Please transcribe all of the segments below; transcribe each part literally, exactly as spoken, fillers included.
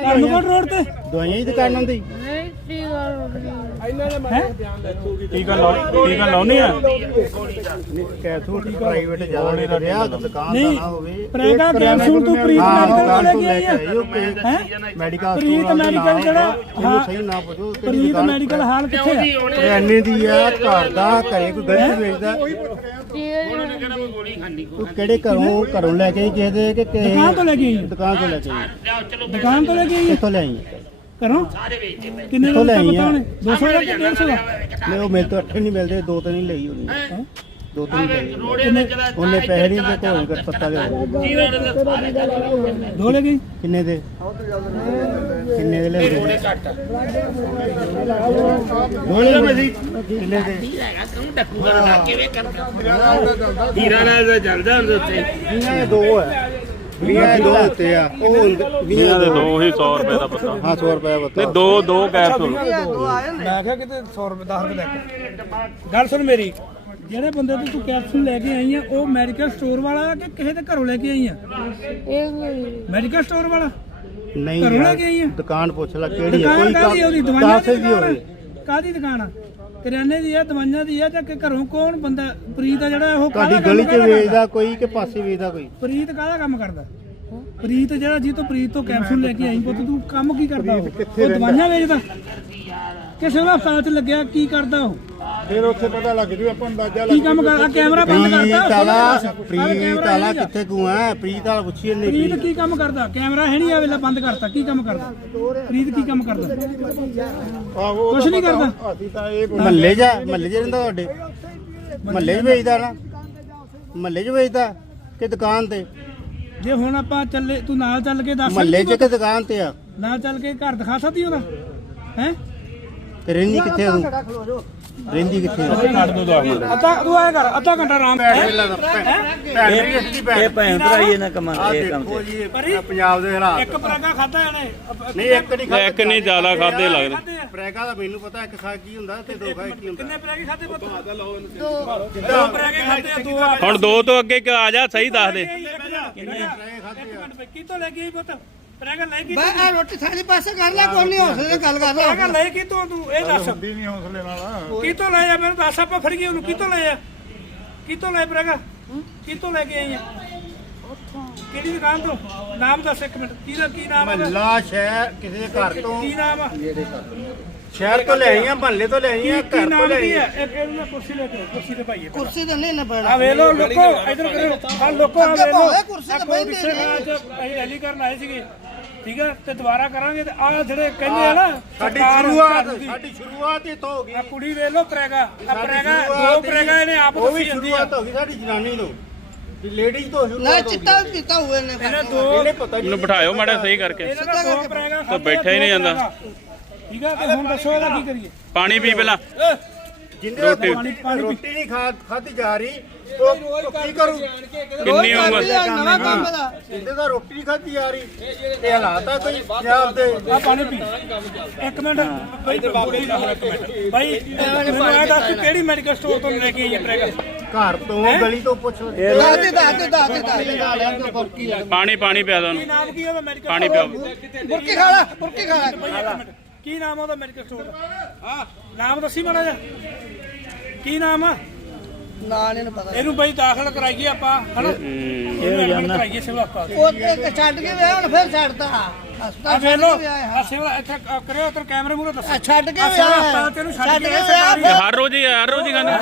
Dharamkot road ਤੇ ਦਵਾਈਆਂ ਦੀ ਦੁਕਾਨ ਹੁੰਦੀ ਟੀਕਾ ਲਾਉ ਟੀਕਾ ਲਾਉਣੀ ਆ ਕੈਪਸੂਲ ਪ੍ਰਾਈਵੇਟ ਜ਼ਿਆਦਾ ਨਹੀਂ ਰਿਹਾ ਦੁਕਾਨ ਦਾ ਨਾ ਹੋਵੇ ਪ੍ਰੈਗਾ ਕੈਪਸੂਲ ਤੋਂ ਪ੍ਰੀਤ ਮੈਡੀਕਲ ਤੋਂ ਲੈ ਕੇ ਆਈ ਹੈ ਮੈਡੀਕਲ ਪ੍ਰੀਤ ਮੈਡੀਕਲ ਜਿਹੜਾ ਹਾਂ ਸਹੀ ਨਾ ਪੁੱਛੋ ਪ੍ਰੀਤ ਮੈਡੀਕਲ ਹਾਲ ਕਿੱਥੇ ਆ ਐਨੇ ਦੀ ਆ ਘਰ ਦਾ ਘਰੇ ਕੋਈ ਗਲਤ ਵੇਚਦਾ ਤੂੰ ਕਿਹੜੇ ਘਰੋਂ ਘਰੋਂ ਲੈ ਕੇ ਆਈ ਕਿਸੇ ਦੇ ਕਿ ਦੁਕਾਨ ਤੋਂ ਲੈ ਕੇ ਆਈ ਦੁਕਾਨ ਤੋਂ ਲੈ ਕੇ ਆਈ ਦੁਕਾਨ ਤੋਂ ਲੈ ਕੇ ਆਈ ਕਿੱਥੋਂ ਲੈ ਆਈ ਕਰੋ ਕਿੰਨੇ ਦਾ ਪਤਾ ਉਹਨੇ ਦੋ ਸੌ ਦਾ ਕਿ ਡੇਢ ਸੌ ਦਾ ਨਹੀਂ ਉਹ ਮੇਰੇ ਤੋਂ ਅੱਠੇ ਨਹੀਂ ਮਿਲਦੇ ਦੋ ਤਾਂ ਨਹੀਂ ਲਈ ਉਹਨੇ ਦੋ ਤਾਂ ਨਹੀਂ ਲਈ ਉਹਨੇ ਪੈਸੇ ਨਹੀਂ ਦਿੱਤੇ ਹੋਣ ਕਰ ਪੱਤਾ ਲਿਆ ਦੋ ਲੈ ਗਈ ਕਿੰਨੇ ਦੇ ਕਿੰਨੇ ਦੇ ਲੈ ਗਏ ਦੋ ਲੈ ਗਏ ਕਿੰਨੇ ਦੇ ਹੀਰਾ ਨਾਲ ਚੱਲਦਾ ਹੁੰਦੇ ਉੱਤੇ ਇਹਨਾਂ ਦੋ ਹੈ ਵੀਹ ਦੋ ਉੱਤੇ ਆ ਉਹ ਵੀਹ ਦੇ ਦੋ ਹੀ ਸੌ ਰੁਪਏ ਦਾ ਪਤਾ ਹਾਂ ਸੌ ਰੁਪਏ ਪਤਾ ਨਹੀਂ ਦੋ ਦੋ ਕੈਪਸੂਲ ਮੈਂ ਕਿਹਾ ਕਿਤੇ ਸੌ ਰੁਪਏ ਦਸ ਰੁਪਏ ਲੈ ਗੱਲ ਸੁਣ ਮੇਰੀ ਜਿਹੜੇ ਬੰਦੇ ਤੋਂ ਤੂੰ ਕੈਪਸੂਲ ਲੈ ਕੇ ਆਈ ਆ ਉਹ ਮੈਡੀਕਲ ਸਟੋਰ ਵਾਲਾ ਕਿ ਕਿਸੇ ਦੇ ਘਰੋਂ ਲੈ ਕੇ ਆਈ ਆ ਮੈਡੀਕਲ ਸਟੋਰ ਵਾਲਾ ਨਹੀਂ ਘਰੋਂ ਲੈ ਕੇ ਆਈ ਆ ਦੁਕਾਨ ਪੁੱਛ ਲੈ ਕਿਹੜੀ ਹੈ ਦੁਕਾਨ ਕੋਈ ਕਾਹਦੀ ਉਹਦੀ ਦਵਾਈਆਂ ਕਾਸੇ ਦੀ ਹੋਵੇ ਕਾਹਦੀ ਦੁਕਾਨ ਆ ਕਰਿਆਨੇ ਦੀ ਆ ਦਵਾਈਆਂ ਦੀ ਆ ਜਾਂ ਕਿ ਘਰੋਂ ਕੌਣ ਬੰਦਾ ਪ੍ਰੀਤ ਆ ਜਿਹੜਾ ਉਹ ਤੁਹਾਡੀ ਗਲੀ 'ਚ ਵੇਚਦਾ ਕੋਈ ਕਿ ਪਾਸੇ ਵੇਚਦਾ ਕੋਈ ਪ੍ਰੀਤ ਕਾਹਦਾ ਕੰਮ ਕਰਦਾ ਪ੍ਰੀਤ ਜਿਹੜਾ ਜੀ ਤੋਂ ਪ੍ਰੀਤ ਤੋਂ ਕੈਪਸੂਲ ਲੈ ਕੇ ਆਈ ਪੁੱਤ ਤੂੰ ਕੰਮ ਕੀ ਕਰਦਾ ਉਹ ਉਹ ਦਵਾਈਆਂ ਵੇਚਦਾ ਕਿਸੇ ਦਾ ਹਸਪਤਾਲ 'ਚ ਲੱਗਿਆ ਕੀ ਕਰਦਾ ਉਹ ਫਿਰ ਉੱਥੇ ਪਤਾ ਲੱਗ ਜੂ ਆਪਾਂ ਅੰਦਾਜ਼ਾ ਕੀ ਕੰਮ ਕਰਦਾ ਕੈਮਰਾ ਬੰਦ ਕਰਦਾ ਪ੍ਰੀਤ ਵਾਲਾ ਕਿੱਥੇ ਕੋ ਹੈ ਪ੍ਰੀਤ ਵਾਲਾ ਪੁੱਛੀ ਇਹਨੇ ਪ੍ਰੀਤ ਕੀ ਕੰਮ ਕਰਦਾ ਕੈਮਰਾ ਹੈ ਨਹੀਂ ਆ ਵੇਲਾ ਬੰਦ ਕਰਤਾ ਕੀ ਕੰਮ ਕਰਦਾ ਪ੍ਰੀਤ ਕੀ ਕੰਮ ਕਰਦਾ ਕੁਛ ਨਹੀਂ ਕਰਦਾ ਮਹੱਲੇ ਜਾ ਮਹੱਲੇ 'ਚ ਰਹਿੰਦਾ ਤੁਹਾਡੇ ਮਹੱਲੇ 'ਚ ਵੇਚਦਾ ਨਾ ਮਹੱਲੇ 'ਚ ਵੇਚਦਾ ਕਿ ਦੁਕਾਨ ਤੇ ਜੇ ਹੁਣ ਆਪਾਂ ਚੱਲੇ ਤੂੰ ਨਾਲ ਚੱਲ ਕੇ ਦੱਸ ਮਹੱਲੇ 'ਚ ਕਿ ਦੁਕਾਨ ਤੇ ਆ ਨਾਲ ਚੱਲ ਕੇ ਘਰ ਦਿਖਾ ਸਕਦੀ ਉਹਦਾ ਹੈ ਤੇ ਰਹਿੰਦੀ ਕਿੱਥੇ ਤੂੰ ਰਹਿੰਦੀ ਕਿੱਥੇ ਕੱਢ ਦੋ ਦਸ ਮਿੰਟ ਅੱਧਾ ਤੂੰ ਆਇਆ ਕਰ ਅੱਧਾ ਘੰਟਾ ਆਰਾਮ ਇਹ ਭੈਣ ਭਰਾਈ ਨਾ ਕਮਾਂਦੇ ਕੰਮ ਤੇ ਪੰਜਾਬ ਦੇ ਹਾਲਾਤ ਇੱਕ ਪਰਾਗਾ ਖਾਦਾ ਇਹਨੇ ਨਹੀਂ ਇੱਕ ਨਹੀਂ ਖਾਦਾ ਇੱਕ ਨਹੀਂ ਜ਼ਿਆਦਾ ਖਾਦੇ ਲੱਗਦੇ ਪ੍ਰੈਗਾ ਦਾ ਮੈਨੂੰ ਪਤਾ ਇੱਕ ਖਾ ਕੀ ਹੁੰਦਾ ਤੇ ਦੋ ਖਾ ਕੀ ਹੁੰਦਾ ਕਿੰਨੇ ਪਰਾਗੇ ਖਾਦੇ ਪੁੱਤ ਦੋ ਪਰਾਗੇ ਖਾਦੇ ਆ ਦੋ ਆ ਹੁਣ ਦੋ ਤੋਂ ਅੱਗੇ ਆ ਜਾ ਸਹੀ ਦੱਸ ਦੇ ਕੀ ਤੋਂ ਲੈ ਗਈ ਪੁੱਤ ਪਰਾਗਾ ਲੈ ਗਈ ਬਈ ਆ ਰੋਟੀ ਥਾਲੀ ਪਾਸੇ ਕਰ ਲੈ ਕੋਈ ਨਹੀਂ ਹੌਸਲੇ ਨਾਲ ਗੱਲ ਕਰ ਪਰਾਗਾ ਲੈ ਕੀ ਤੋਂ ਤੂੰ ਇਹ ਦੱਸ ਨਹੀਂ ਹੌਸਲੇ ਨਾਲ ਕੀ ਤੋਂ ਲੈ ਆ ਮੈਨੂੰ ਦੱਸ ਆਪਾਂ ਫੜ ਗਏ ਉਹਨੂੰ ਕੀ ਤੋਂ ਲੈ ਆ ਕੀ ਤੋਂ ਲੈ ਪਰਾਗਾ ਕੀ ਤੋਂ ਲੈ ਕੇ ਆਈ ਆ ਕਿਹੜੀ ਦੁਕਾਨ ਤੋਂ ਨਾਮ ਦੱਸ ਇੱਕ ਮਿੰਟ ਕਿਹਦਾ ਕੀ ਨਾਮ ਹੈ ਮਹੱਲਾ ਸ਼ਹਿਰ ਕਿਸੇ ਦੇ ਘਰ ਤੋਂ ਕੀ ਨਾਮ ਆ ਸ਼ਹਿਰ ਤੋਂ ਲੈ ਆਈਆਂ ਮਹੱਲੇ ਤੋਂ ਲੈ ਆਈਆਂ ਕੀ ਘਰ ਤੋਂ ਨਾਮ ਲੈ ਕੀ ਆਈਆਂ ਹੈ ਇਹ ਇਹਨੂੰ ਨਾ ਕੁਰਸੀ ਲੈ ਕੇ ਕੁਰਸੀ ਤੇ ਪਾਈਏ ਕੁਰਸੀ ਤੇ ਨਹੀਂ ਨਾ ਬੈਠ ਆ ਵੇ ਲੋ ਲੋਕੋ ਇਧਰ ਕਰੋ ਆ ਲੋਕੋ ਆ ਵੇ ਲੋ ਕੁਰਸੀ ਤੇ ਬੈਠੇ ਅਸੀਂ ਰੈਲੀ ਕਰਨ ਆਏ ਸੀਗੇ ਠੀਕ ਹੈ ਤੇ ਦੁਬਾਰਾ ਕਰਾਂਗੇ ਤੇ ਆ ਜਿਹੜੇ ਕਹਿੰਦੇ ਆ ਨਾ ਸਾਡੀ ਸ਼ੁਰੂਆਤ ਸਾਡੀ ਸ਼ੁਰੂਆਤ ਇੱਥੋਂ ਹੋ ਗਈ ਆ ਕੁੜੀ ਵੇ ਲੋ ਪ੍ਰੈਗਾ ਆ ਪ੍ਰੈਗਾ ਦੋ ਪ੍ਰੈਗਾ ਇਹਨੇ ਆਪ ਉਹ ਵੀ ਦੱਸੀ ਜਾਂਦੀ ਆ ਸ਼ੁਰੂਆਤ ਹੋ ਗਈ ਸਾਡੀ ਜਨਾਨੀ ਤੋਂ ਲੇਡੀਜ਼ ਤੋਂ ਨਾ ਸ਼ੁਰੂਆਤ ਹੋ ਚਿੱਟਾ ਪੀਤਾ ਹੋਏ ਨੇ ਇਹਨੇ ਦੋ ਇਹਨੇ ਪਤਾ ਇਹਨੂੰ ਬਿਠਾਇਓ ਮਾੜਾ ਸਹੀ ਕਰਕੇ ਇਹਨਾਂ ਦਾ ਦੋ ਪ੍ਰੈਗਾ ਤਾਂ ਬੈਠਾ ਹੀ ਨਹੀਂ ਜਾਂਦਾ ਠੀਕ ਹੈ ਤੇ ਹੁਣ ਦੱਸੋ ਇਹਦਾ ਕੀ ਕਰੀਏ ਪਾਣੀ ਪੀ ਪਹਿਲਾਂ ਜਿੰਦੇ ਰੋਟੀ ਰੋਟੀ ਨਹੀਂ ਖਾ ਖਾਧੀ ਜਾ ਰਹੀ ਉਹ ਕੀ ਕਰੂ ਕਿੰਨੀ ਉਮਰ ਨਵਾਂ ਕੰਮ ਦਾ ਜਿੰਦੇ ਦਾ ਰੋਟੀ ਨਹੀਂ ਖਾਧੀ ਜਾ ਰਹੀ ਇਹ ਹਾਲਾਤ ਆ ਕੋਈ ਪੰਜਾਬ ਦੇ ਆ ਪਾਣੀ ਪੀ ਇੱਕ ਮਿੰਟ ਬਾਈ ਬਾਬੇ ਦਾ ਇੱਕ ਮਿੰਟ ਬਾਈ ਮੈਨੂੰ ਇਹ ਦੱਸ ਤੂੰ ਕਿਹੜੀ ਮੈਡੀਕਲ ਸਟੋਰ ਤੋਂ ਲੈ ਕੇ ਆਈ ਹੈ ਪ੍ਰੈਗਾ ਘਰ ਤੋਂ ਗਲੀ ਤੋਂ ਪੁੱਛ ਦਾਦੇ ਦਾਦੇ ਦਾਦੇ ਦਾਦੇ ਪਾਣੀ ਪਾਣੀ ਪਿਆ ਦੋ ਕੀ ਨਾਮ ਕੀ ਉਹਦਾ ਮੈਡੀਕਲ ਪਾਣੀ ਪਿਆਓ ਬੁਰਕੀ ਖਾ ਲੈ ਬੁਰਕੀ ਖਾ ਲੈ ਕੀ ਨਾਮ ਆ ਉਹਦਾ ਮੈਡੀਕਲ ਸਟੋਰ ਦਾ ਹਾਂ ਨਾਮ ਦੱਸੀ ਮਾੜਾ ਜਿਹਾ ਕੀ ਨਾਮ ਆ ਨਾ ਨਹੀਂ ਪਤਾ ਇਹਨੂੰ ਬਈ ਦਾਖਲ ਕਰਾਈਏ ਆਪਾਂ ਹਨਾ ਇਹਨੂੰ ਐਡਮਿਟ ਕਰਾਈਏ ਸਿਵਲ ਹਸਪਤਾਲ ਉਹ ਤੇ ਛੱਡ ਕੇ ਵਿਆਹ ਹੁਣ ਫਿਰ ਛੱਡਤਾ ਆ ਹਸਪਤਾਲ ਵੇਖ ਛੱਡ ਲੋ ਕੇ ਵਿਆਹ ਆ ਸਿਵਲ ਇੱਥੇ ਕਰਿਓ ਉਧਰ ਕੈਮਰੇ ਮੂਹਰੇ ਦੱਸੋ ਛੱਡ ਕੇ ਆ ਸਿਵਲ ਵਿਆਹ ਹਸਪਤਾਲ ਤੇ ਇਹਨੂੰ ਛੱਡ ਛੱਡ ਕੇ ਕੇ ਸਰਕਾਰੀ ਵਿਆਹ ਹਰ ਰੋਜ਼ ਹੀ ਹਰ ਰੋਜ਼ ਹੀ ਖਾਂਦੇ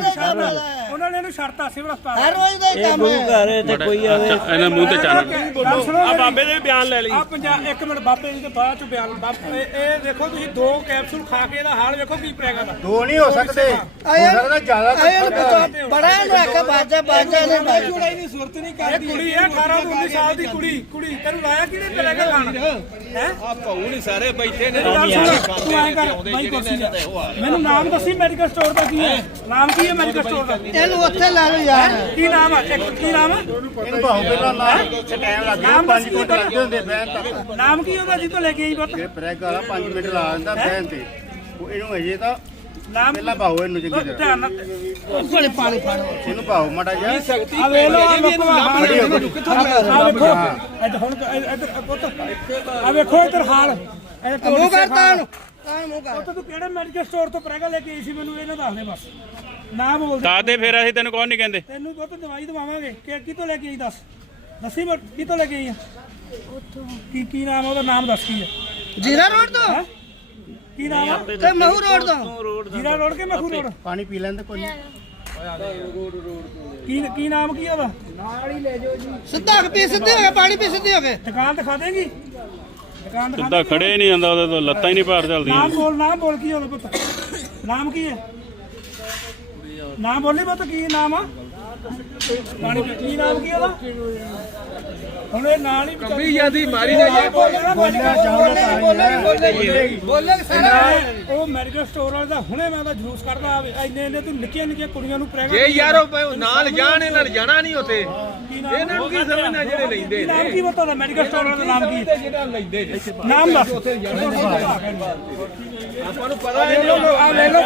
ਉਹਨਾਂ ਨੇ ਇਹਨੂੰ ਛੱਡਤਾ ਸਿਵਲ ਹਸਪਤਾਲ ਹਰ ਰੋਜ਼ ਦਾ ਹੀ ਕੰਮ ਹੈ ਅੱਛਾ ਇਹਨਾਂ ਮੂੰਹ ਤੇ ਚੱਲ ਆ ਬਾਬੇ ਦੇ ਵੀ ਬਿਆਨ ਲੈ ਲਈ ਆ ਪੰਜਾਬ ਇੱਕ ਮਿੰਟ ਬਾਬੇ ਜੀ ਦੇ ਬਾਅਦ ਚ ਬਿਆਨ ਬਾਬੇ ਇਹ ਦੇਖੋ ਤੁਸੀਂ ਦੋ ਕੈਪਸੂਲ ਖਾ ਕੇ ਇਹਦਾ ਹਾਲ ਵੇਖੋ ਕੀ ਪ੍ਰੈਗਾ ਦਾ ਦੋ ਨਹੀਂ ਹੋ ਸਕਦੇ ਹੋ ਸਕਦਾ ਜ਼ਿਆਦਾ ਆਏ ਨੂੰ ਬੜਾ ਇਹਨੂੰ ਆਖਿਆ ਬਾਜਾ ਬਾਜਾ ਨੇ ਬਾਜਾ ਦੀ ਸੁਰਤ ਨਹੀਂ ਕਰਦੀ ਇਹ ਕੁੜੀ ਹੈ ਅਠਾਰਾਂ ਤੋਂ ਉੱਨੀ ਸਾਲ ਦੀ ਕੁੜੀ ਕੁੜੀ ਤੈਨੂੰ ਲਾਇਆ ਕਿਹਨੇ ਪ੍ਰੈਗਾ ਖਾਣ ਹੈ ਆ ਭਾਊ ਨਹੀਂ ਸਾਰੇ ਬੈਠੇ ਨੇ ਤੂੰ ਐਂ ਕਰ ਬਾਈ ਕੁਰਸੀ ਲੈ ਮੈਨੂੰ ਨਾਮ ਦੱਸੀ ਮੈਡੀਕਲ ਸਟੋਰ ਦਾ ਕੀ ਹੈ ਨਾਮ ਕੀ ਹੈ ਮੈਡੀਕਲ ਸਟੋਰ ਦਾ ਇਹਨੂੰ ਉੱਥੇ ਲੈ ਲਓ ਯਾਰ ਕੀ ਨਾਮ ਹੈ ਇੱਕ ਕੀ ਨਾਮ ਹੈ ਇਹਨੂੰ ਭਾਉ ਪਹਿਲਾਂ ਨਾ ਟਾਈਮ ਲੱਗ ਗਿਆ ਪੰਜ ਮਿੰਟ ਲੱਗਦੇ ਹੁੰਦੇ ਬਹਿਣ ਤੱਕ ਨਾਮ ਕੀ ਉਹਦਾ ਜੀ ਤੋਂ ਲੈ ਕੇ ਆਈ ਪੁੱਤ ਇਹ ਬ੍ਰੇਕ ਵਾਲਾ ਪੰਜ ਮਿੰਟ ਲਾ ਦਿੰਦਾ ਬਹਿਣ ਤੇ ਉਹ ਇਹਨੂੰ ਅਜੇ ਤਾਂ ਨਾਮ ਪਹਿਲਾਂ ਪਾਓ ਇਹਨੂੰ ਚੰਗੀ ਤਰ੍ਹਾਂ ਧਿਆਨ ਨਾਲ ਕੋਲੇ ਪਾਣੀ ਫੜ ਇਹਨੂੰ ਪਾਓ ਮਾੜਾ ਜਿਹਾ ਆ ਵੇ ਲੋ ਆ ਵੇਖੋ ਆ ਵੇਖੋ ਇੱਧਰ ਹੁਣ ਇੱਧਰ ਪੁੱਤ ਆ ਵੇਖੋ ਇੱਧਰ ਹਾਲ ਮੂੰਹ ਕਰਤਾ ਉਹਨੂੰ ਤਾਂ ਮੂੰਹ ਕਰ ਪੁੱਤ ਤੂੰ ਕਿਹੜੇ ਮੈਡੀਕਲ ਸਟੋਰ ਤੋਂ ਪ੍ਰੈਗਾ ਲੈ ਕੇ ਆਈ ਸੀ ਮੈਨੂੰ ਇਹ ਨਾ ਦੱਸ ਦੇ ਬਸ ਨਾ ਬੋਲ ਦੇ ਦਾਦੇ ਫੇਰ ਅਸੀਂ ਤੈਨੂੰ ਕੌਣ ਨਹੀਂ ਕਹਿੰਦੇ ਤੈਨੂੰ ਪੁੱਤ ਦਵਾਈ ਦਵਾਵਾਂਗੇ ਕਿ ਕਿਤੋਂ ਲੈ ਕੇ ਆਈ ਦੱਸ ਦੱਸੀ ਮੈਂ ਕਿਤੋਂ ਲੈ ਕੇ ਆਈ ਆ ਕੀ ਕੀ ਨਾਮ ਆ ਉਹਦਾ ਨਾਮ ਦੱਸ ਕੀ ਹੈ ਜੀਰਾ ਰੋਡ ਤੋਂ ਹੈਂ? ਕੀ ਨਾਮ ਆ ਤੇ ਮਹੂ ਰੋਡ ਤੋਂ ਜੀਰਾ ਰੋਡ ਕੇ ਮਖੂ ਰੋਡ ਪਾਣੀ ਪੀ ਲੈਂਦੇ ਕੋਈ ਕੀ ਕੀ ਨਾਮ ਕੀ ਆ ਉਹਦਾ ਸਿੱਧਾ ਹੋ ਕੇ ਪੀ ਸਿੱਧੇ ਹੋ ਕੇ ਪਾਣੀ ਪੀ ਸਿੱਧੇ ਹੋ ਕੇ ਦੁਕਾਨ ਦਿਖਾ ਦੇਂਗੀ ਦੁਕਾਨ ਦਿਖਾ ਸਿੱਧਾ ਖੜੇ ਹੀ ਨਹੀਂ ਜਾਂਦਾ ਉਹਦੇ ਤੋਂ ਲੱਤਾਂ ਹੀ ਨਹੀਂ ਪਾਰ ਚੱਲਦੀਆਂ ਨਾਮ ਬੋਲ ਨਾਮ ਬੋਲ ਕੀ ਉਹਦਾ ਪੁੱਤ ਨਾਮ ਕੀ ਹੈ ਨਾਮ ਬੋਲੀ ਪੁੱਤ ਕੀ ਨਾਮ ਆ ਪਾਣੀ ਪੀ- ਕੀ ਨਾਮ ਕੀ ਉਹਦਾ ਹੁਣ ਇਹ ਨਾਲ ਹੀ ਕੰਬੀ ਜਾਂਦੀ ਮਾਰੀ ਨਾ ਜਾ ਬੋਲੇ ਉਹ ਮੈਡੀਕਲ ਸਟੋਰ ਵਾਲਾ ਦਾ ਹੁਣੇ ਮੈਂ ਤਾਂ ਜਲੂਸ ਕੱਢਦਾ ਆਵੇ ਇੰਨੇ ਇੰਨੇ ਤੂੰ ਨਿੱਕੀਆਂ ਨਿੱਕੀਆਂ ਕੁੜੀਆਂ ਨੂੰ ਪ੍ਰੈਗਨ ਜੇ ਯਾਰ ਉਹ ਨਾਲ ਜਾਣ ਇਹਨਾਂ ਨੇ ਜਾਣਾ ਨਹੀਂ ਉੱਥੇ ਕੀ ਨਾਮ ਇਹਨਾਂ ਨੂੰ ਕੀ ਸਮਝਣਾ ਜਿਹੜੇ ਲੈਂਦੇ ਕੀ ਨਾਮ ਕੀ ਬਤਾ ਦਾ ਮੈਡੀਕਲ ਸਟੋਰ ਵਾਲਾ ਦਾ ਨਾਮ ਕੀ ਹੈ? ਜਿਹੜਾ ਲੈਂਦੇ ਨੇ ਨਾਮ ਦੱਸ ਆਪਾਂ ਨੂੰ ਪਤਾ ਆ ਲੈ ਲਓ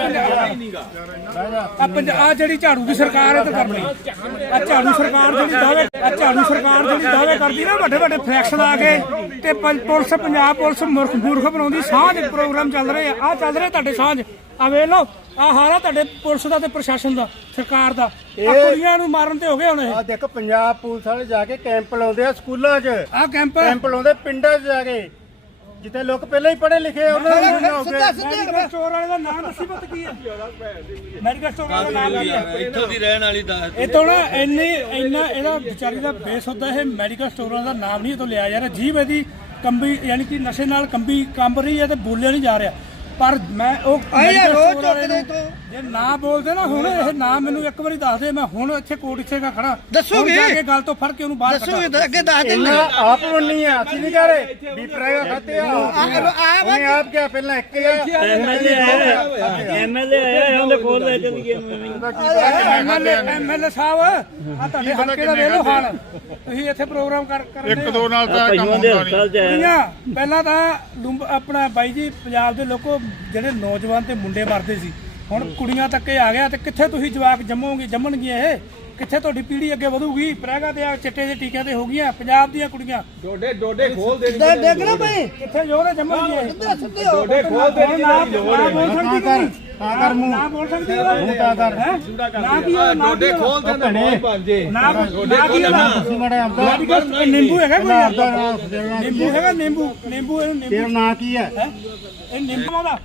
ਆ ਪੰਜਾਬ ਜਿਹੜੀ ਝਾੜੂ ਦੀ ਸਰਕਾਰ ਹੈ ਤੇ ਕਰਨੀ ਆ ਝਾੜੂ ਸਰਕਾਰ ਜਿਹੜੀ ਦਾਅਵੇ ਆ ਝਾੜੂ ਸਰਕਾਰ ਜਿਹੜੀ ਦਾਅਵੇ ਕਰਦੀ ਨਾ ਵੱਡੇ ਵੱਡੇ ਫਲੈਕਸ ਲਾ ਕੇ ਤੇ ਪੰ- ਪੁਲਿਸ ਪੰਜਾਬ ਪੁਲਿਸ ਮੁਰਖ ਮੂਰਖ ਬਣਾਉਂਦੀ ਸਾਂਝ ਪ੍ਰੋਗਰਾਮ ਚੱਲ ਰਹੇ ਆ ਆ ਚੱਲ ਰਹੇ ਤੁਹਾਡੇ ਸਾਂਝ ਆ ਵੇਖ ਲਓ ਆ ਹਾਰਾ ਤੁਹਾਡੇ ਪੁਲਿਸ ਦਾ ਤੇ ਪ੍ਰਸ਼ਾਸਨ ਦਾ ਸਰਕਾਰ ਦਾ ਆ ਕੁੜੀਆਂ ਨੂੰ ਮਾਰਨ ਤੇ ਹੋ ਗਏ ਹੁਣ ਇਹ ਆ ਦੇਖੋ ਪੰਜਾਬ ਪੁਲਿਸ ਵਾਲੇ ਜਾ ਕੇ ਕੈਂਪ ਲਾਉਂਦੇ ਆ ਸਕੂਲਾਂ 'ਚ ਆ ਕੈਂਪ ਕੈਂਪ ਲਾਉਂਦੇ ਪਿੰਡਾਂ 'ਚ ਜਾ ਕੇ ਜਿੱਥੇ ਲੋਕ ਪਹਿਲਾਂ ਹੀ ਪੜ੍ਹੇ ਲਿਖੇ ਆ, ਉਹਨਾਂ ਨੂੰ ਨਾ ਹੋ ਗਏ ਸਿੱਧਾ ਸਿੱਧੇ ਮੈਡੀਕਲ ਸਟੋਰ ਵਾਲੇ ਦਾ ਨਾਮ ਦੱਸੀ ਪਤ ਕੀ ਹੈ ਮੈਡੀਕਲ ਸਟੋਰ ਵਾਲੇ ਦਾ ਨਾਮ ਕੀ ਹੈ ਇੱਥੋਂ ਦੀ ਰਹਿਣ ਵਾਲੀ ਦਾ ਇਹ ਤੋਂ ਨਾ ਇੰਨੇ ਇੰਨਾ ਇਹਦਾ ਵਿਚਾਰੀ ਦਾ ਬੇਸ ਹੁੰਦਾ ਇਹ ਮੈਡੀਕਲ ਸਟੋਰਾਂ ਦਾ ਨਾਮ ਨਹੀਂ ਇਹ ਤੋਂ ਲਿਆ ਜਾ ਰਿਹਾ ਜੀਵ ਇਹਦੀ ਕੰਬੀ ਯਾਨੀ ਕਿ ਨਸ਼ੇ ਨਾਲ ਕੰਬੀ ਕੰਬ ਰਹੀ ਹੈ ਤੇ ਬੋਲਿਆ ਨਹੀਂ ਜਾ ਰਿਹਾ ਪਰ ਮੈਂ ਉਹ ਆਏ ਯਾਰ medical ਰੋਜ਼ store ਵਾਲੇ ਚੁੱਕਦੇ ਨੂੰ- ਤੋਂ। ਜੇ ਨਾ ਬੋਲਦੇ ਨਾ ਹੁਣ ਇਹ ਨਾਮ ਮੈਨੂੰ ਇੱਕ ਵਾਰੀ ਦੱਸ ਦੇ ਮੈਂ ਹੁਣ ਇੱਥੇ ਕੋਟ ਇੱਥੇ ਦਾ ਖੜਾ ਦੱਸੋਗੇ? ਹੁਣ ਜਾ ਕੇ ਗੱਲ ਤੋਂ ਫੜ ਕੇ ਉਹਨੂੰ ਬਾਹਰ ਦੱਸੋਗੇ ਕੱਢਾਂ ਤਾਂ ਅੱਗੇ ਦੱਸ ਦੇ ਇਹਨਾਂ ਆਪ ਮੰਨੀ ਆ ਅਸੀਂ ਨਹੀਂ ਕਰ ਰਹੇ ਵੀ ਪ੍ਰੈਗਾ ਖਾਤੇ ਆ ਉਹਨੇ ਆਪ ਕਿਹਾ ਪਹਿਲਾਂ ਇੱਕ ਹੀ ਆ ਐਮਐਲਏ ਆਇਆ ਉਹਦੇ ਕੋਲ ਲੈ ਚਲੀ ਗਏ ਐਮਐਲਏ ਐਮਐਲਏ ਸਾਹਿਬ ਆ ਤੁਹਾਡੇ ਹਲਕੇ ਦਾ ਵੇਖ ਲਓ ਹਾਲ ਤੁਸੀਂ ਇੱਥੇ ਪ੍ਰੋਗਰਾਮ ਕਰ ਕਰਦੇ ਇੱਕ ਦੋ ਨਾਲ ਤਾਂ ਕੰਮ ਹੁੰਦਾ ਨਹੀਂ ਪਹਿਲਾਂ ਤਾਂ ਲੁੰਬ ਆਪਣਾ ਬਾਈ ਜੀ ਪੰਜਾਬ ਦੇ ਲੋਕੋ ਜਿਹੜੇ ਨੌਜਵਾਨ ਤੇ ਮੁੰਡੇ ਮਰਦੇ ਸੀ ਹੁਣ ਕੁੜੀਆਂ ਤੱਕੇ ਆ ਗਿਆ ਤੇ ਕਿੱਥੇ ਤੁਸੀਂ ਜਵਾਕ ਜੰਮੋਗੇ ਜੰਮਣਗੀਆਂ ਇਹ ਕਿੱਥੇ ਤੁਹਾਡੀ ਪੀੜ੍ਹੀ ਅੱਗੇ ਵਧੂਗੀ ਪ੍ਰੈਗਾ ਤੇ ਆ ਚਿੱਟੇ ਦੇ ਟੀਕਿਆਂ ਤੇ ਹੋ ਗਈਆਂ ਪੰਜਾਬ ਦੀਆਂ ਕੁੜੀਆਂ ਡੋਡੇ ਡੋਡੇ ਖੋਲ ਦੇ ਦੇਖ ਨਾ ਭਾਈ ਕਿੱਥੇ ਜੋਰ ਜੰਮਣਗੀਆਂ ਇਹ ਸਿੱਧੇ ਸਿੱਧੇ ਹੋ ਡੋਡੇ ਖੋਲ ਦੇ ਹੁਣ ਨਾ ਨਾ ਬੋਲ ਸਕਦੀ ਕਿ ਨਹੀਂ ਤਾਂ ਕਰ ਮੂੰਹ ਨਾ ਬੋਲ ਸਕਦੀ ਉਹ ਤਾਂ ਕਰ ਹੈ ਨਾ ਕੀ ਹੋਇਆ, ਨਾ ਡੋਡੇ ਕੀ ਖੋਲ ਦੇ ਨਾ ਮੋਹ ਭਾਂਜੇ ਨਾ ਨਾ ਕੀ ਹੋਇਆ? ਤੁਸੀਂ ਮਾੜਾ ਆਪਦਾ ਮੈਡੀਕਲ ਨਿੰਬੂ ਹੈਗਾ ਕੋਈ ਆਪਦਾ ਯਾਰ? ਨਾਮ ਦੇਣਾ ਨਿੰਬੂ ਹੈਗਾ ਨਿੰਬੂ ਨਿੰਬੂ ਇਹਨੂੰ ਨਿੰਬੂ ਤੇਰਾ ਨਾਂ ਕੀ ਹੈ ਹੈ ਇਹ ਨਿੰਬੂ ਦਾ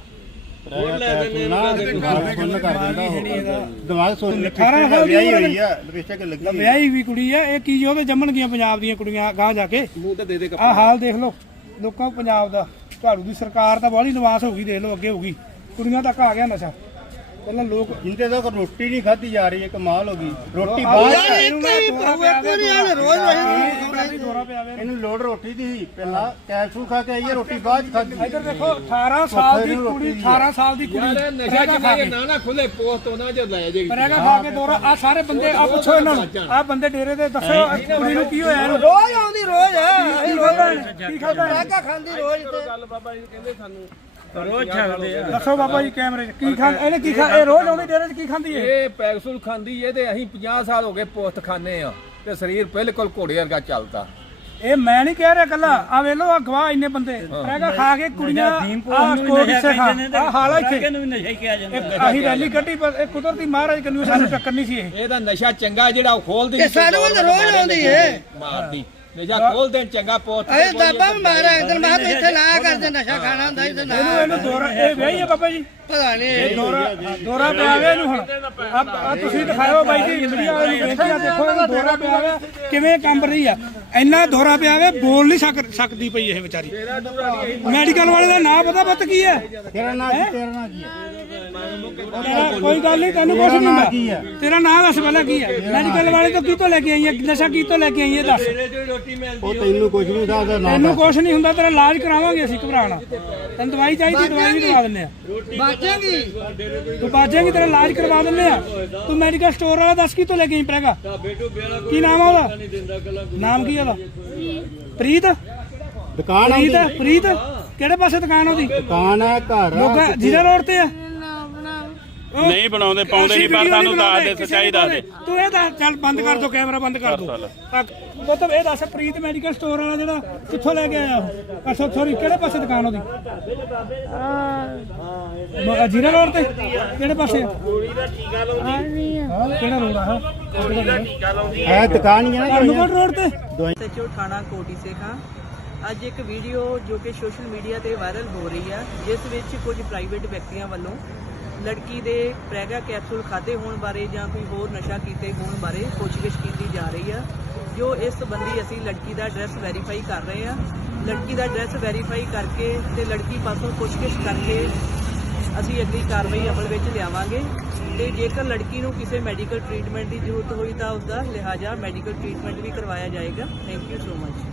ਦਿਮਾਗ ਸੋਚ ਅਠਾਰਾਂ ਸਾਲ ਦੀ ਵਿਆਹੀ ਉਮਰ ਹੋਈ ਆ ਲਿਪਸਟਿਕ ਲੱਗੀ ਵਿਆਹੀ ਵੀ ਕੁੜੀ ਆ ਇਹ ਕੀ ਉਹਦੇ ਜੰਮਣਗੀਆਂ ਪੰਜਾਬ ਦੀਆਂ ਕੁੜੀਆਂ ਗਾਂ ਜਾ ਕੇ ਮੂੰਹ ਤੇ ਦੇ ਦੇ ਆਹ ਹਾਲ ਦੇਖ ਲਓ ਲੋਕਾਂ ਪੰਜਾਬ ਦਾ ਝਾੜੂ ਦੀ ਸਰਕਾਰ ਤਾਂ ਬਾਹਲੀ ਨਿਵਾਸ ਹੋ ਗਈ ਦੇਖ ਲਓ ਅੱਗੇ ਹੋ ਗਈ ਕੁੜੀਆਂ ਤੱਕ ਆ ਗਿਆ ਨਸ਼ਾ ਪਹਿਲਾਂ ਲੋਕ ਜਿੰਦੇ ਤੱਕ ਰੋਟੀ ਨਹੀਂ ਖਾਧੀ ਜਾ ਰਹੀ ਹੈ ਕਮਾਲ ਹੋ ਗਈ ਰੋਟੀ ਬਾਅਦ ਯਾਰ ਇੱਕ ਹੀ ਭਾਉ ਇੱਕ ਵਾਰੀ ਆਲੇ ਰੋਜ਼ ਇਹਨੂੰ ਦੌਰਾ ਪਿਆ ਵੇ ਇਹਨੂੰ ਲੋੜ ਰੋਟੀ ਦੀ ਸੀ ਪਹਿਲਾਂ ਕੈਪਸੂਲ ਖਾ ਕੇ ਆਈ ਹੈ ਰੋਟੀ ਬਾਅਦ ਚ ਖਾਧੀ ਇੱਧਰ ਦੇਖੋ ਅਠਾਰਾਂ ਸਾਲ ਦੀ ਕੁੜੀ ਅਠਾਰਾਂ ਸਾਲ ਦੀ ਕੁੜੀ ਯਾਰ ਨਸ਼ਾ ਕਿੰਨਾ ਕਿ ਨਾ ਨਾ ਖੁੱਲੇ ਪੋਸਟ ਉਹਨਾਂ ਚ ਲੈ ਜਾਏਗੀ ਪਰੇਗਾ ਖਾ ਕੇ ਦੌਰਾ ਆ ਸਾਰੇ ਬੰਦੇ ਆ ਪੁੱਛੋ ਇਹਨਾਂ ਨੂੰ ਆ ਬੰਦੇ ਡੇਰੇ ਦੇ ਦੱਸੋ ਕੁੜੀ ਨੂੰ ਕੀ ਹੋਇਆ ਇਹਨੂੰ ਰੋਜ਼ ਆਉਂਦੀ ਰੋਜ਼ ਅਸੀਂ ਰੋਜ਼ ਕੀ ਖਾਦਾ ਰਾਗਾ ਖਾਂਦੀ ਰੋਜ਼ ਤੇ ਦੱਸੋ ਬਾਬਾ ਜੀ ਕੈਮਰੇ 'ਚ ਕੀ ਖਾਂ ਇਹਨੇ ਕੀ ਖਾ ਇਹ ਰੋਜ਼ ਆਉਂਦੀ ਡੇਰੇ 'ਚ ਕੀ ਖਾਂਦੀ ਏ ਇਹ ਪੈਕਸੂਲ ਖਾਂਦੀ ਏ ਤੇ ਅਸੀਂ ਪੰਜਾਹ ਸਾਲ ਹੋ ਗਏ ਪੋਸਟ ਖਾਣੇ ਆ ਤੇ ਸਰੀਰ ਬਿਲਕੁਲ ਘੋੜੇ ਵਰਗਾ ਚੱਲਦਾ ਇਹ ਮੈਂ ਨਹੀਂ ਕਹਿ ਰਿਹਾ ਕੱਲਾ ਆ ਵੇਖ ਲਓ ਆ ਗਵਾਹ ਇੰਨੇ ਬੰਦੇ ਪਰੇਗਾ ਖਾ ਕੇ ਕੁੜੀਆਂ ਆ ਕੋਟ ਸੇ ਖਾ ਆ ਹਾਲਾ ਇੱਥੇ ਅਸੀਂ ਰੈਲੀ ਕੱਢੀ ਪਰ ਇਹ ਕੁਦਰਤੀ ਮਹਾਰਾਜ ਕੰਨੂ ਸਾਨੂੰ ਟੱਕਰ ਨਹੀਂ ਸੀ ਇਹ ਇਹਦਾ ਨਸ਼ਾ ਚੰਗਾ ਜਿਹੜਾ ਉਹ ਖੋਲਦੀ ਇਹ ਸਾਡੇ ਵੱਲ ਤਾਂ ਰੋਜ਼ ਆਉਂਦੀ ਏ ਮਾਰਦੀ ਨਸ਼ਾ ਖੋਲ ਦੇਣ ਚੰਗਾ ਪੋਸਟ ਅਏ ਦਾਬਾ ਵੀ ਮਾਰਿਆ ਇੱਕ ਦਿਨ ਮੈਂ ਕਿਹਾ ਇੱਥੇ ਲਾਇਆ ਕਰਦੇ ਨਸ਼ਾ ਖਾਣਾ ਹੁੰਦਾ ਇੱਥੇ ਨਾ ਇਹਨੂੰ ਇਹਨੂੰ ਦੋਰਾ ਇਹ ਵਿਆਹੀ ਹੈ ਬਾਬਾ ਜੀ ਪਤਾ ਨਹੀਂ ਇਹ ਦੋਰਾ ਦੋਰਾ ਪਿਆ ਵੇ ਇਹਨੂੰ ਹੁਣ ਆ ਆ ਤੁਸੀਂ ਦਿਖਾਓ ਬਾਈ ਜੀ ਮੀਡੀਆ ਵਾਲੇ ਨੂੰ ਬੇਨਤੀ ਆ ਦੇਖੋ ਇਹਨੂੰ ਦੋਰਾ ਪਿਆ ਵੇ ਕਿਵੇਂ ਕੰਬ ਰਹੀ ਆ ਇੰਨਾ ਦੋਰਾ ਪਿਆ ਵੇ ਬੋਲ ਨਹੀਂ ਸਕ ਸਕਦੀ ਪਈ ਇਹ ਵਿਚਾਰੀ ਮੈਡੀਕਲ ਵਾਲੇ ਦਾ ਨਾਂ ਪਤਾ ਪਤ ਕੀ ਹੈ ਤੇਰਾ ਨਾਂ ਕੀ ਤੇਰਾ ਨਾਂ ਕੀ ਹੈ ਤੇਰਾ ਕੋਈ ਗੱਲ ਨਹੀਂ ਤੈਨੂੰ ਕੁਛ ਨਹੀਂ ਹੁੰਦਾ ਤੇਰਾ ਨਾਂ ਦੱਸ ਪਹਿਲਾਂ ਕੀ ਹੈ ਮੈਡੀਕਲ ਵਾਲੇ ਤੋਂ ਕਿਤੋਂ ਲੈ ਕੇ ਆਈ ਹੈ ਨਸ਼ਾ ਕਿਤੋਂ ਲੈ ਕੇ ਆਈ ਹੈ ਦੱਸ ਉਹ ਤੈਨੂੰ ਕੁਝ ਨਹੀਂ ਦੱਸਦਾ ਨਾ ਤੈਨੂੰ ਕੁਛ ਨਹੀਂ ਹੁੰਦਾ ਤੇਰਾ ਇਲਾਜ ਕਰਾਵਾਂਗੇ ਅਸੀਂ ਘਬਰਾਣਾ ਤੈਨੂੰ ਦਵਾਈ ਚਾਹੀਦੀ ਦਵਾਈ ਵੀ ਦਵਾ ਦਿੰਦੇ ਆ ਬਾਜਾਂਗੀ ਤੂੰ ਬਾਜੇਂਗੀ ਤੇਰਾ ਇਲਾਜ ਕਰਵਾ ਦਿੰਦੇ ਆ ਤੂੰ ਮੈਡੀਕਲ ਸਟੋਰ ਵਾਲਾ ਦੱਸ ਕਿਤੋਂ ਲੈ ਕੇ ਆਈ ਪ੍ਰੇਗਾ ਕੀ ਨਾਮ ਆ ਉਹਦਾ ਨਾਮ ਕੀ ਆ ਉਹਦਾ ਪ੍ਰੀਤ ਦੁਕਾਨ ਪ੍ਰੀਤ ਪ੍ਰੀਤ ਕਿਹੜੇ ਪਾਸੇ ਦੁਕਾਨ ਉਹਦੀ ਦੁਕਾਨ ਹੈ ਘਰ ਲੋਕਾਂ ਜੀਰਾ ਰੋਡ ਤੇ ਆ ਨਹੀਂ ਬਣਾਉਂਦੇ ਪਾਉਂਦੇ ਨਹੀਂ ਪਰ ਸਾਨੂੰ ਦੱਸ ਦੇ ਸੱਚਾਈ ਦੱਸ ਦੇ ਤੂੰ ਇਹ ਦੱਸ ਚੱਲ ਬੰਦ ਕਰ ਦੋ ਕੈਮਰਾ ਬੰਦ ਕਰ ਦੋ ਮਤਲਬ ਇਹ ਦੱਸ ਪ੍ਰੀਤ ਮੈਡੀਕਲ ਸਟੋਰ ਵਾਲਾ ਜਿਹੜਾ ਕਿੱਥੋਂ ਲੈ ਕੇ ਆਇਆ ਉਹ ਅੱਛਾ ਸੌਰੀ ਕਿਹੜੇ ਪਾਸੇ ਦੁਕਾਨ ਉਹਦੀ ਮ- ਜੀਰਾ ਰੋਡ ਤੇ ਕਿਹੜੇ ਪਾਸੇ ਕਿਹੜਾ ਰੋਡ ਆ ਹੈ ਦੁਕਾਨ ਹੀ ਆ ਨਾ ਅਰਨਗੋਟ ਰੋਡ ਤੇ ਸਚੋ ਥਾਣਾ ਕੋਟੀ ਸੇ ਖਾਂ ਅੱਜ ਇੱਕ ਵੀਡੀਓ ਜੋ ਕਿ ਸੋਸ਼ਲ ਮੀਡੀਆ ਤੇ ਵਾਇਰਲ ਹੋ ਰਹੀ ਹੈ ਜਿਸ ਵਿੱਚ ਕੁਝ ਪ੍ਰਾਈਵੇਟ ਵਿਅਕਤੀਆਂ ਵੱਲੋਂ ਲੜਕੀ ਦੇ ਪ੍ਰੈਗਾ ਕੈਪਸੂਲ ਖਾਦੇ ਹੋਣ ਬਾਰੇ ਜਾਂ ਕੋਈ ਹੋਰ ਨਸ਼ਾ ਕੀਤੇ ਹੋਣ ਬਾਰੇ ਪੁੱਛਗਿੱਛ ਕੀਤੀ ਜਾ ਰਹੀ ਹੈ ਜੋ ਇਸ ਸੰਬੰਧੀ ਅਸੀਂ ਲੜਕੀ ਦਾ ਐਡਰੈਸ ਵੈਰੀਫਾਈ ਕਰ ਰਹੇ ਹਾਂ ਲੜਕੀ ਦਾ ਐਡਰੈਸ ਵੈਰੀਫਾਈ ਕਰਕੇ ਤੇ ਲੜਕੀ ਪਾਸੋਂ ਪੁੱਛਗਿੱਛ ਕਰਕੇ ਅਸੀਂ ਅਗਲੀ ਕਾਰਵਾਈ ਅਮਲ ਵਿੱਚ ਲਿਆਵਾਂਗੇ ਤੇ ਜੇਕਰ ਲੜਕੀ ਨੂੰ ਕਿਸੇ ਮੈਡੀਕਲ ਟ੍ਰੀਟਮੈਂਟ ਦੀ ਜ਼ਰੂਰਤ ਹੋਈ ਤਾਂ ਉਸ ਦਾ ਲਿਹਾਜ਼ਾ ਮੈਡੀਕਲ ਟ੍ਰੀਟਮੈਂਟ ਵੀ ਕਰਵਾਇਆ ਜਾਏਗਾ ਥੈਂਕ ਯੂ ਸੋ ਮਚ